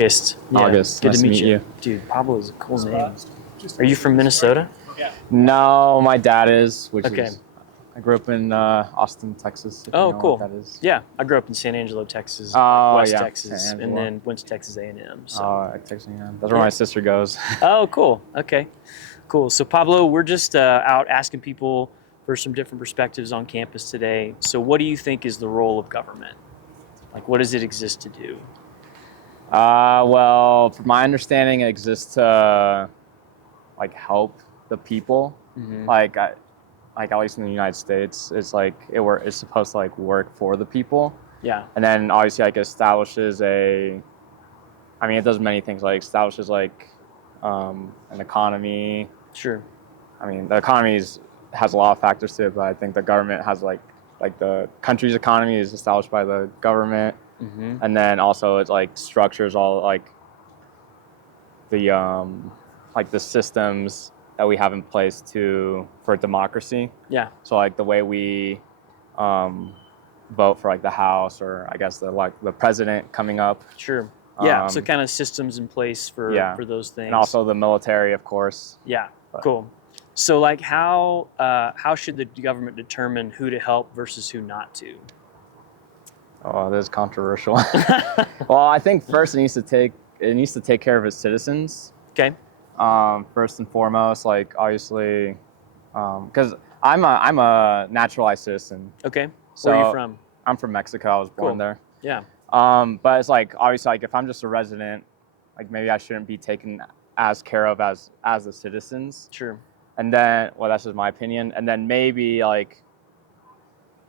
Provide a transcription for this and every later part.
August. Yeah. August. Good Nice to meet you. you. Dude, Pablo is a cool name. Are you from Minnesota? No, my dad is, which Okay. is, I grew up in Austin, Texas. If you Oh, know cool. what that is. Yeah, I grew up in San Angelo, Texas, Oh, West yeah. Texas, San and Angelo. then went to Texas A&M. So. Texas, yeah. That's where my sister goes. Oh, cool. Okay, cool. So Pablo, we're just out asking people for some different perspectives on campus today. So what do you think is the role of government? Like, what does it exist to do? Well, from my understanding, it exists to like help the people. Mm-hmm. Like at least in the United States, it's like it's supposed to like work for the people. Yeah. And then obviously like establishes it does many things, like establishes like an economy. Sure. I mean, the economy has a lot of factors to it, but I think the government has like the country's economy is established by the government. Mm-hmm. And then also it's like structures all like the systems that we have in place for democracy. Yeah. So like the way we vote for like the House, or I guess the president coming up. Sure. Yeah. So kind of systems in place for those things. And also the military, of course. Yeah. Cool. So like how should the government determine who to help versus who not to? Oh, this is controversial. Well, I think first it needs to take care of its citizens. Okay. First and foremost, like obviously, because I'm a naturalized citizen. Okay. So where are you from? I'm from Mexico. I was born there. Yeah. But it's like obviously like if I'm just a resident, like maybe I shouldn't be taken as care of as the citizens. Sure. And then, well, that's just my opinion. And then maybe like,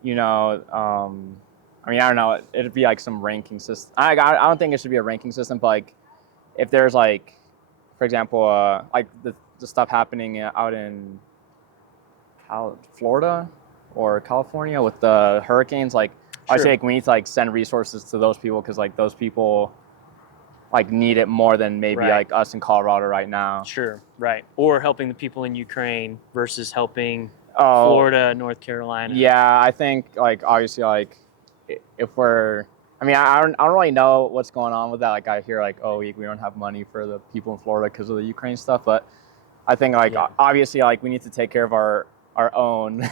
I mean, I don't know. It'd be like some ranking system. I don't think it should be a ranking system, but like, if there's like, for example, like the stuff happening out in Florida or California with the hurricanes, like I say, like, we need to like send resources to those people because like those people like need it more than maybe like us in Colorado right now. Sure, right. Or helping the people in Ukraine versus helping Florida, North Carolina. Yeah, I think like obviously like if I don't really know what's going on with that. Like I hear like, oh, we don't have money for the people in Florida because of the Ukraine stuff, but I think like obviously like we need to take care of our own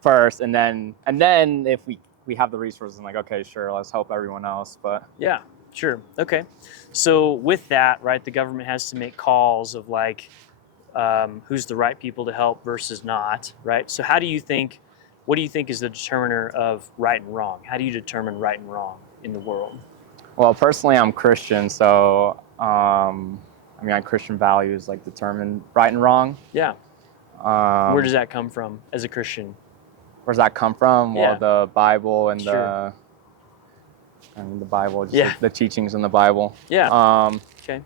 first, and then if we have the resources, I'm like, okay, sure, let's help everyone else. But yeah, sure, okay. So with that, right, the government has to make calls of like who's the right people to help versus not, right? So what do you think is the determiner of right and wrong? How do you determine right and wrong in the world? Well, personally, I'm Christian, so Christian values like determine right and wrong. Yeah. Where does that come from as a Christian? Where does that come from? Well, the Bible and the Bible, just the teachings in the Bible. Yeah. Okay.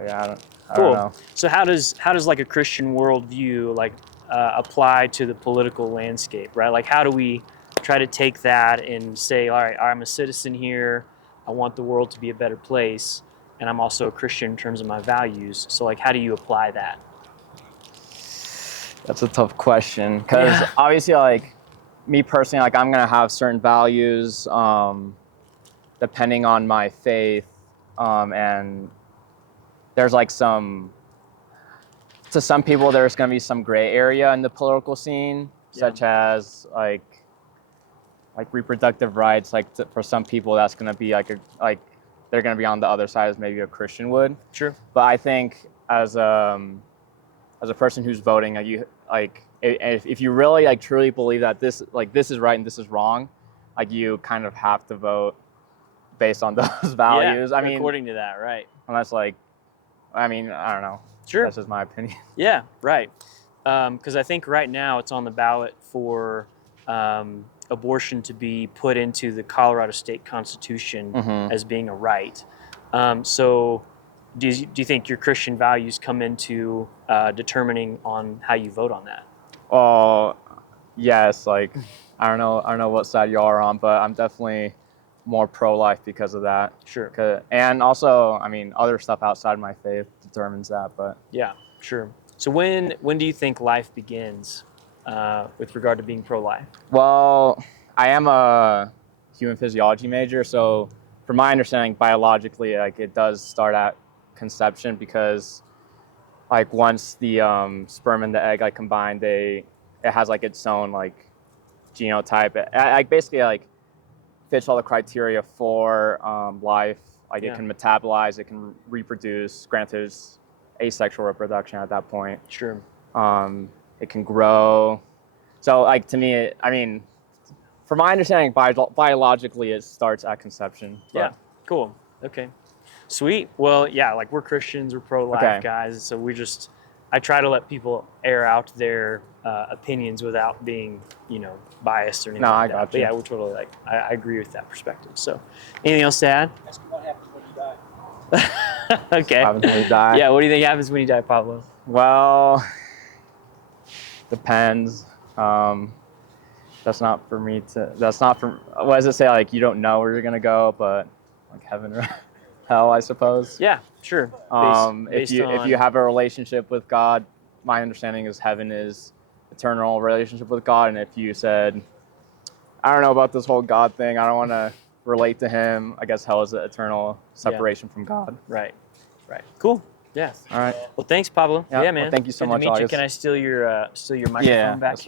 Yeah, I don't know. So how does like a Christian worldview like apply to the political landscape, right? Like how do we try to take that and say, all right, I'm a citizen here, I want the world to be a better place, and I'm also a Christian in terms of my values. So like how do you apply that? That's a tough question because obviously like me personally, like I'm gonna have certain values depending on my faith, and there's like to some people there's gonna be some gray area in the political scene, such as like reproductive rights. Like for some people that's gonna be like they're gonna be on the other side as maybe a Christian would. Sure. But I think as a person who's voting, if you really like truly believe that this is right and this is wrong, like you kind of have to vote based on those values. Yeah, according to that, right? Unless I don't know. Sure. That's just my opinion. Yeah, right. Because I think right now it's on the ballot for abortion to be put into the Colorado State Constitution as being a right. So do you think your Christian values come into determining on how you vote on that? Oh, yes. Like, I don't know what side you are on, but I'm definitely more pro-life because of that. Sure. And also, other stuff outside my faith determines that, but. Yeah, sure. So when do you think life begins with regard to being pro-life? Well, I am a human physiology major, so from my understanding, biologically, like it does start at conception because like once the sperm and the egg like combine, it has like its own like genotype. Like basically like fits all the criteria for life. Like it can metabolize, it can reproduce. Granted, it's asexual reproduction at that point. Sure. It can grow. So like to me, I mean, from my understanding, biologically it starts at conception. But. Yeah. Cool. Okay. Sweet. Well, yeah, like we're Christians, we're pro-life guys, so I try to let people air out their opinions without being, biased or anything like that. But yeah, we're totally I agree with that perspective. So, anything else to add? Ask me what happens when you die. Okay. What happens when you die? Yeah. What do you think happens when you die, Pablo? Well, depends. That's not for me to. That's not for. What does it say? Like you don't know where you're gonna go, but like heaven or hell, I suppose. Yeah, sure. If you have a relationship with God, my understanding is heaven is eternal relationship with God, and if you said, I don't know about this whole God thing, I don't want to relate to Him, I guess hell is the eternal separation from God. Right. Cool. Yeah. All right. Well, thanks, Pablo. Yeah, man. Well, thank you so Good much, to meet you. August. Can I steal your microphone back here?